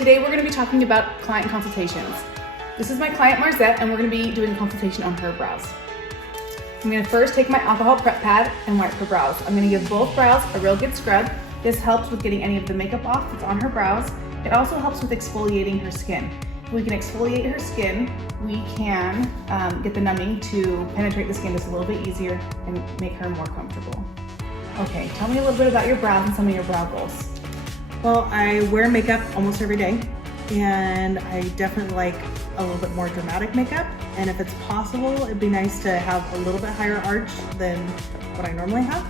today we're going to be talking about client consultations. This is my client Marzette, and we're going to be doing a consultation on her brows. I'm going to first take my alcohol prep pad and wipe her brows. I'm going to give both brows a real good scrub. This helps with getting any of the makeup off that's on her brows. It also helps with exfoliating her skin. If we can exfoliate her skin, we can get the numbing to penetrate the skin just a little bit easier and make her more comfortable. Okay, tell me a little bit about your brows and some of your brow goals. Well, I wear makeup almost every day, and I definitely like a little bit more dramatic makeup. And if it's possible, it'd be nice to have a little bit higher arch than what I normally have.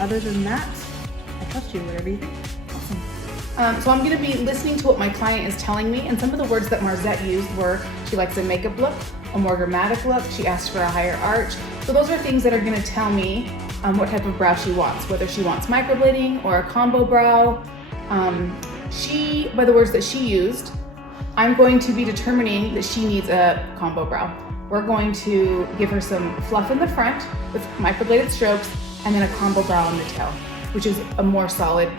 Other than that, I trust you. Whatever you think. Awesome. So I'm going to be listening to what my client is telling me, and some of the words that Marzette used were she likes a makeup look, a more dramatic look, she asked for a higher arch. So those are things that are going to tell me what type of brow she wants, whether she wants microblading or a combo brow. By the words that she used, I'm going to be determining that she needs a combo brow. We're going to give her some fluff in the front with microbladed strokes and then a combo brow on the tail, which is a more solid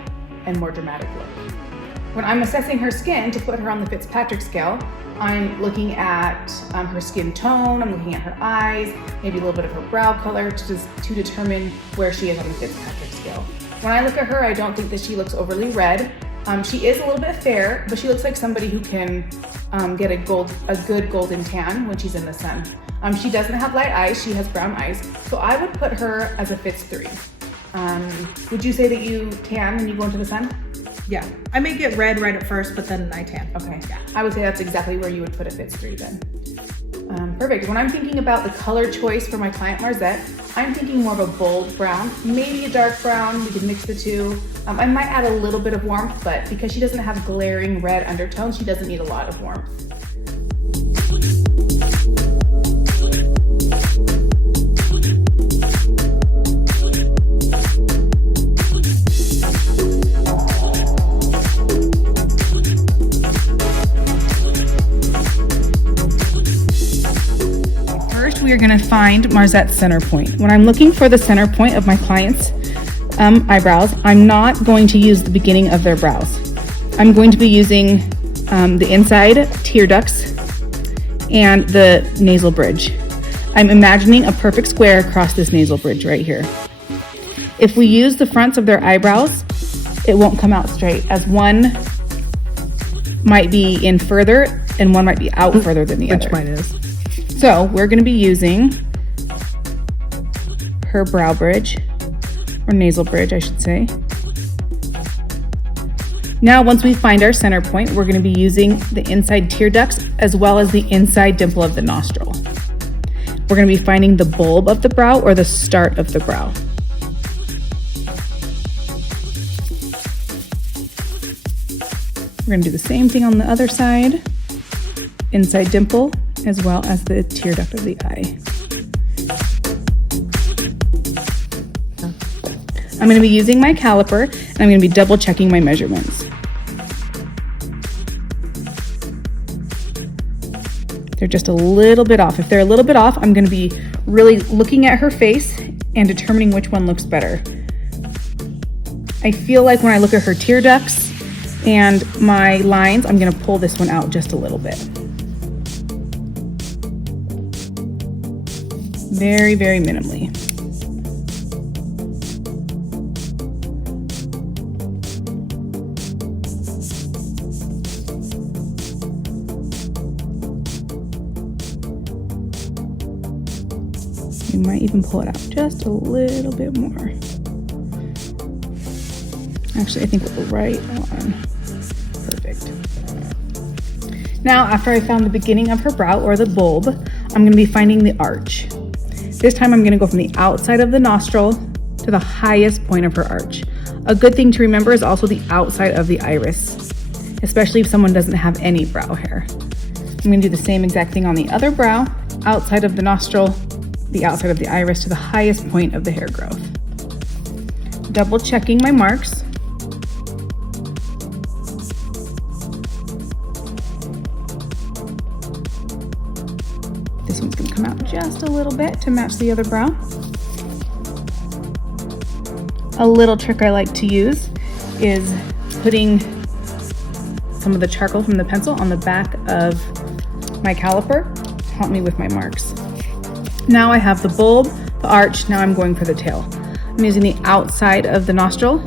and more dramatic look. When I'm assessing her skin to put her on the Fitzpatrick scale, I'm looking at her skin tone, I'm looking at her eyes, maybe a little bit of her brow color to determine where she is on the Fitzpatrick scale. When I look at her, I don't think that she looks overly red. She is a little bit fair, but she looks like somebody who can get a good golden tan when she's in the sun. She doesn't have light eyes, she has brown eyes, so I would put her as a Fitz 3. Would you say that you tan when you go into the sun? Yeah, I may get red right at first, but then I tan. Okay, yeah. I would say that's exactly where you would put a Fitz 3 then. Perfect. When I'm thinking about the color choice for my client Marzette, I'm thinking more of a bold brown, maybe a dark brown. We could mix the two. I might add a little bit of warmth, but because she doesn't have glaring red undertones, she doesn't need a lot of warmth. We are going to find Marzette's center point. When I'm looking for the center point of my client's eyebrows, I'm not going to use the beginning of their brows. I'm going to be using the inside tear ducts and the nasal bridge. I'm imagining a perfect square across this nasal bridge right here. If we use the fronts of their eyebrows, it won't come out straight, as one might be in further and one might be out further than the other. Which mine is. So we're going to be using her brow bridge, or nasal bridge, I should say. Now, once we find our center point, we're going to be using the inside tear ducts as well as the inside dimple of the nostril. We're going to be finding the bulb of the brow or the start of the brow. We're going to do the same thing on the other side, inside dimple, as well as the tear duct of the eye. I'm going to be using my caliper, and I'm going to be double checking my measurements. They're just a little bit off. If they're a little bit off, I'm going to be really looking at her face and determining which one looks better. I feel like when I look at her tear ducts and my lines, I'm going to pull this one out just a little bit. Very, very minimally. You might even pull it out just a little bit more. Actually, I think we're right on. Perfect. Now, after I found the beginning of her brow or the bulb, I'm going to be finding the arch. This time I'm going to go from the outside of the nostril to the highest point of her arch. A good thing to remember is also the outside of the iris, especially if someone doesn't have any brow hair. I'm going to do the same exact thing on the other brow, outside of the nostril, the outside of the iris to the highest point of the hair growth. Double checking my marks. This one's going to come out just a little bit to match the other brow. A little trick I like to use is putting some of the charcoal from the pencil on the back of my caliper to help me with my marks. Now I have the bulb, the arch, now I'm going for the tail. I'm using the outside of the nostril,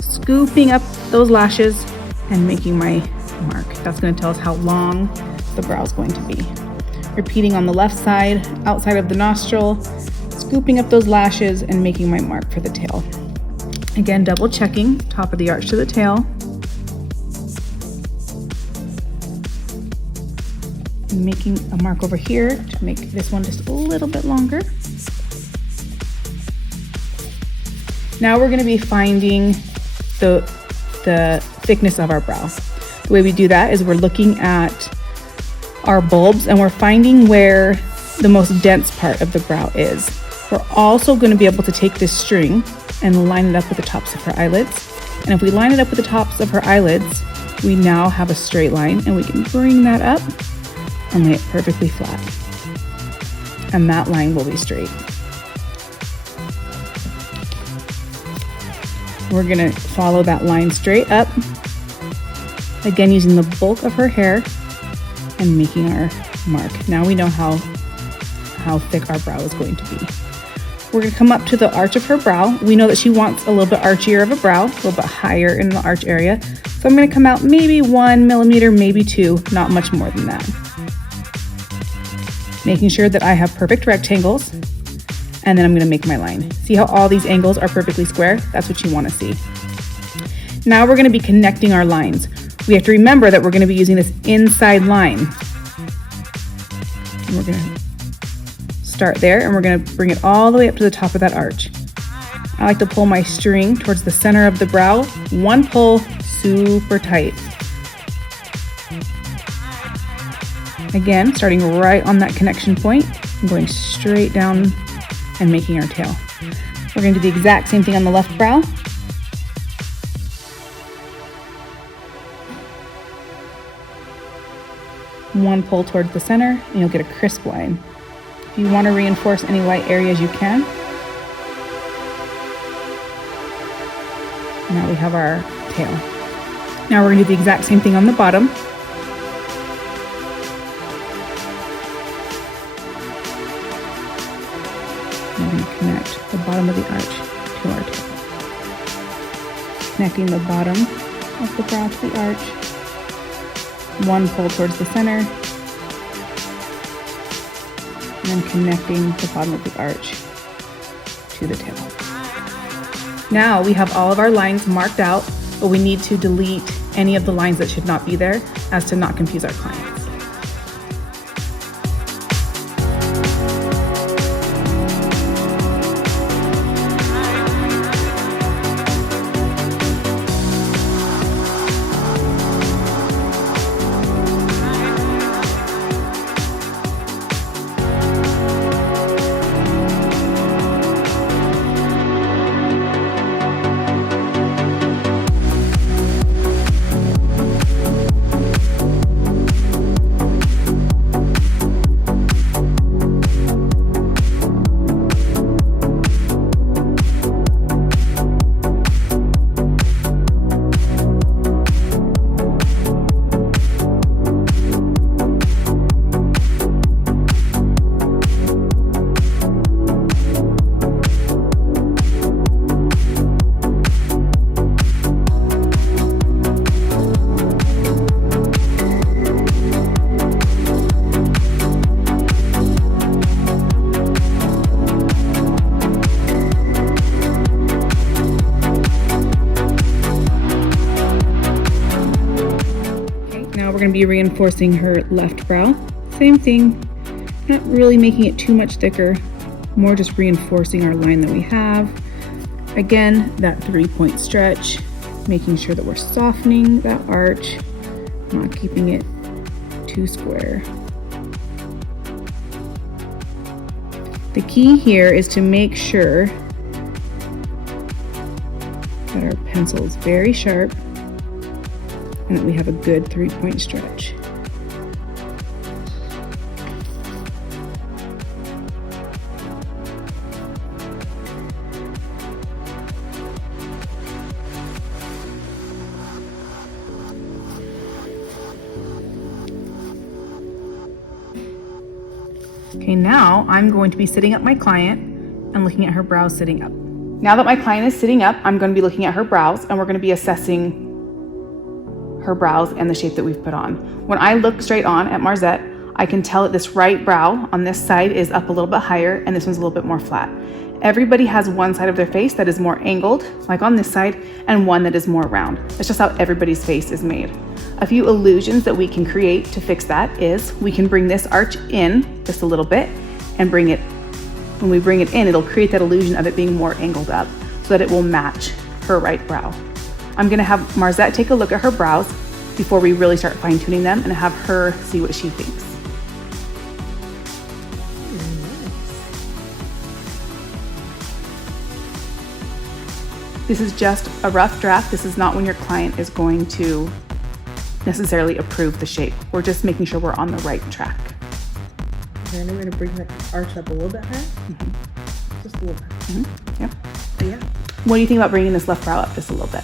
scooping up those lashes and making my mark. That's going to tell us how long the brow is going to be. Repeating on the left side, outside of the nostril, scooping up those lashes and making my mark for the tail. Again, double checking, top of the arch to the tail. And making a mark over here to make this one just a little bit longer. Now we're going to be finding the thickness of our brow. The way we do that is we're looking at our bulbs and we're finding where the most dense part of the brow is. We're also going to be able to take this string and line it up with the tops of her eyelids. And if we line it up with the tops of her eyelids, we now have a straight line and we can bring that up and lay it perfectly flat. And that line will be straight. We're gonna follow that line straight up, again using the bulk of her hair and making our mark. Now we know how thick our brow is going to be. We're gonna come up to the arch of her brow. We know that she wants a little bit archier of a brow, a little bit higher in the arch area. So I'm gonna come out maybe 1 millimeter, maybe 2, not much more than that. Making sure that I have perfect rectangles. And then I'm gonna make my line. See how all these angles are perfectly square? That's what you wanna see. Now we're gonna be connecting our lines. We have to remember that we're gonna be using this inside line. And we're gonna start there and we're gonna bring it all the way up to the top of that arch. I like to pull my string towards the center of the brow. One pull, super tight. Again, starting right on that connection point and going straight down and making our tail. We're going to do the exact same thing on the left brow. One pull towards the center and you'll get a crisp line. If you want to reinforce any light areas, you can. Now we have our tail. Now we're going to do the exact same thing on the bottom. We're going to connect the bottom of the arch to our tail. Connecting the bottom of the brow to the arch. One pull towards the center. And then connecting the bottom of the arch to the tail. Now we have all of our lines marked out, but we need to delete any of the lines that should not be there as to not confuse our clients. We're going to be reinforcing her left brow. Same thing, not really making it too much thicker, more just reinforcing our line that we have. Again, that 3-point stretch, making sure that we're softening that arch, not keeping it too square. The key here is to make sure that our pencil is very sharp and that we have a good 3-point stretch. Okay, now I'm going to be sitting up my client and looking at her brows sitting up. Now that my client is sitting up, I'm going to be looking at her brows and we're going to be assessing her brows and the shape that we've put on. When I look straight on at Marzette, I can tell that this right brow on this side is up a little bit higher and this one's a little bit more flat. Everybody has one side of their face that is more angled, like on this side, and one that is more round. That's just how everybody's face is made. A few illusions that we can create to fix that is we can bring this arch in just a little bit and when we bring it in, it'll create that illusion of it being more angled up so that it will match her right brow. I'm gonna have Marzette take a look at her brows before we really start fine tuning them and have her see what she thinks. This is just a rough draft. This is not when your client is going to necessarily approve the shape. We're just making sure we're on the right track. Okay, and I'm going to bring the arch up a little bit higher. Just a little bit. Yep. Yeah. What do you think about bringing this left brow up just a little bit?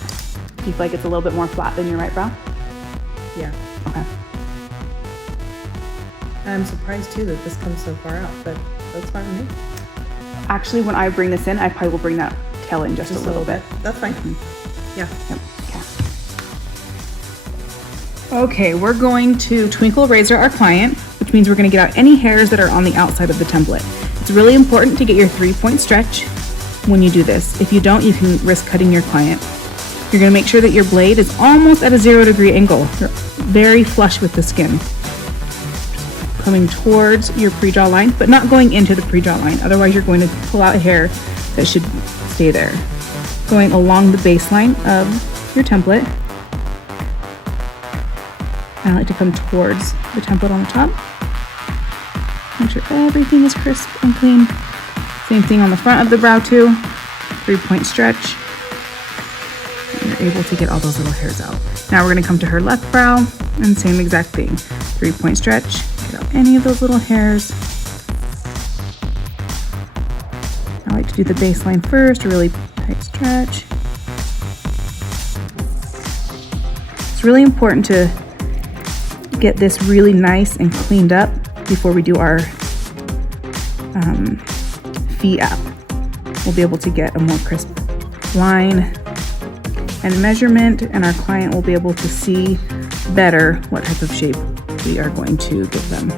Do you feel like it's a little bit more flat than your right brow? Yeah. Okay. I'm surprised too that this comes so far out, but that's fine with me. Actually, when I bring this in, I probably will bring that tail in just a little bit. That's fine. Yeah. Yep. Okay, we're going to twinkle razor our client, which means we're going to get out any hairs that are on the outside of the template. It's really important to get your 3-point stretch when you do this. If you don't, you can risk cutting your client. You're going to make sure that your blade is almost at a 0-degree angle. You're very flush with the skin. Coming towards your pre-jaw line, but not going into the pre-jaw line. Otherwise, you're going to pull out hair that should stay there. Going along the baseline of your template. I like to come towards the template on the top. Make sure everything is crisp and clean. Same thing on the front of the brow too. 3-point stretch. And you're able to get all those little hairs out. Now we're gonna come to her left brow and same exact thing. 3-point stretch, get out any of those little hairs. I like to do the baseline first, a really tight stretch. It's really important to get this really nice and cleaned up before we do our fee app. We'll be able to get a more crisp line and measurement, and our client will be able to see better what type of shape we are going to give them.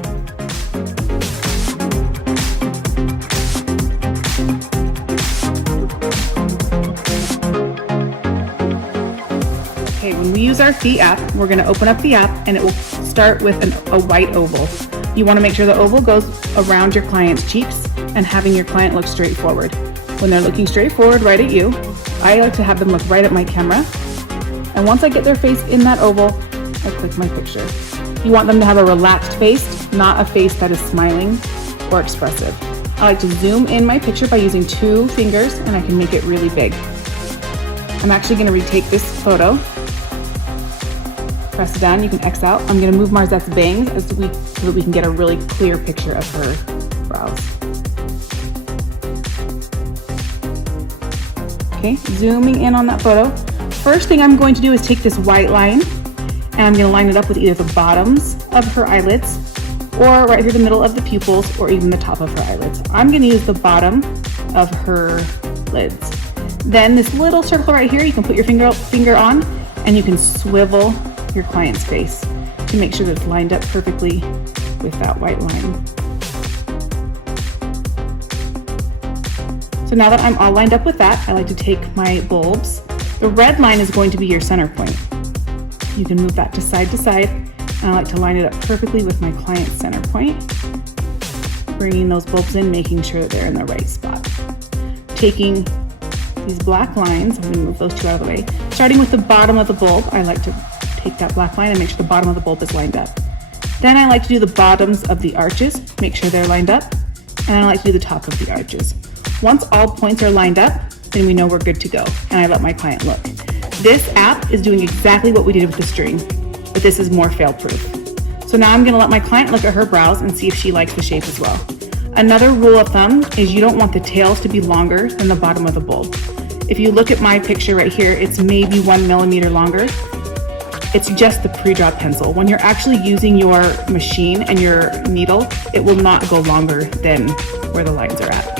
Okay, when we use our fee app, we're going to open up the app and it will start with a white oval. You want to make sure the oval goes around your client's cheeks and having your client look straight forward. When they're looking straight forward right at you, I like to have them look right at my camera. And once I get their face in that oval, I click my picture. You want them to have a relaxed face, not a face that is smiling or expressive. I like to zoom in my picture by using 2 fingers and I can make it really big. I'm actually going to retake this photo. Press done, you can X out. I'm gonna move Marzette's bangs so that we can get a really clear picture of her brows. Okay, zooming in on that photo. First thing I'm going to do is take this white line and I'm gonna line it up with either the bottoms of her eyelids or right through the middle of the pupils or even the top of her eyelids. I'm gonna use the bottom of her lids. Then this little circle right here, you can put your finger on and you can swivel your client's face to make sure that it's lined up perfectly with that white line. So now that I'm all lined up with that, I like to take my bulbs. The red line is going to be your center point. You can move that to side, and I like to line it up perfectly with my client's center point. Bringing those bulbs in, making sure that they're in the right spot. Taking these black lines, I'm going to move those 2 out of the way. Starting with the bottom of the bulb, I like to take that black line and make sure the bottom of the bulb is lined up. Then I like to do the bottoms of the arches, make sure they're lined up, and I like to do the top of the arches. Once all points are lined up, then we know we're good to go, and I let my client look. This app is doing exactly what we did with the string, but this is more fail-proof. So now I'm gonna let my client look at her brows and see if she likes the shape as well. Another rule of thumb is you don't want the tails to be longer than the bottom of the bulb. If you look at my picture right here, it's maybe 1 millimeter longer. it's just the pre-draw pencil. When you're actually using your machine and your needle, it will not go longer than where the lines are at.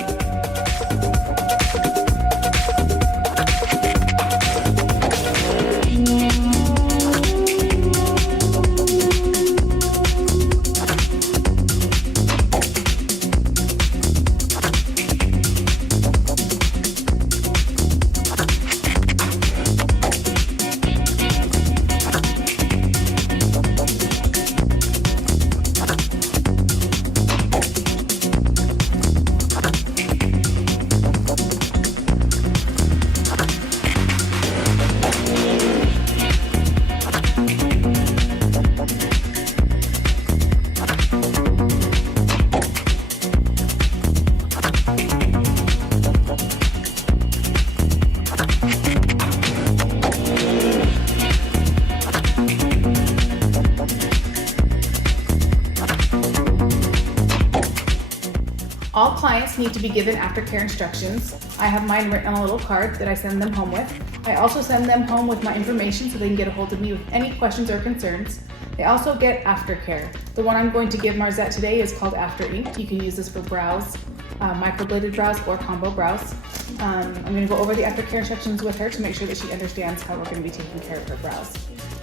All clients need to be given aftercare instructions. I have mine written on a little card that I send them home with. I also send them home with my information so they can get a hold of me with any questions or concerns. They also get aftercare. The one I'm going to give Marzette today is called After Ink. You can use this for brows, microbladed brows or combo brows. I'm going to go over the aftercare instructions with her to make sure that she understands how we're going to be taking care of her brows.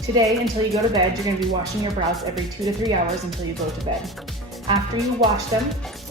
Today, until you go to bed, you're going to be washing your brows every 2 to 3 hours until you go to bed. After you wash them,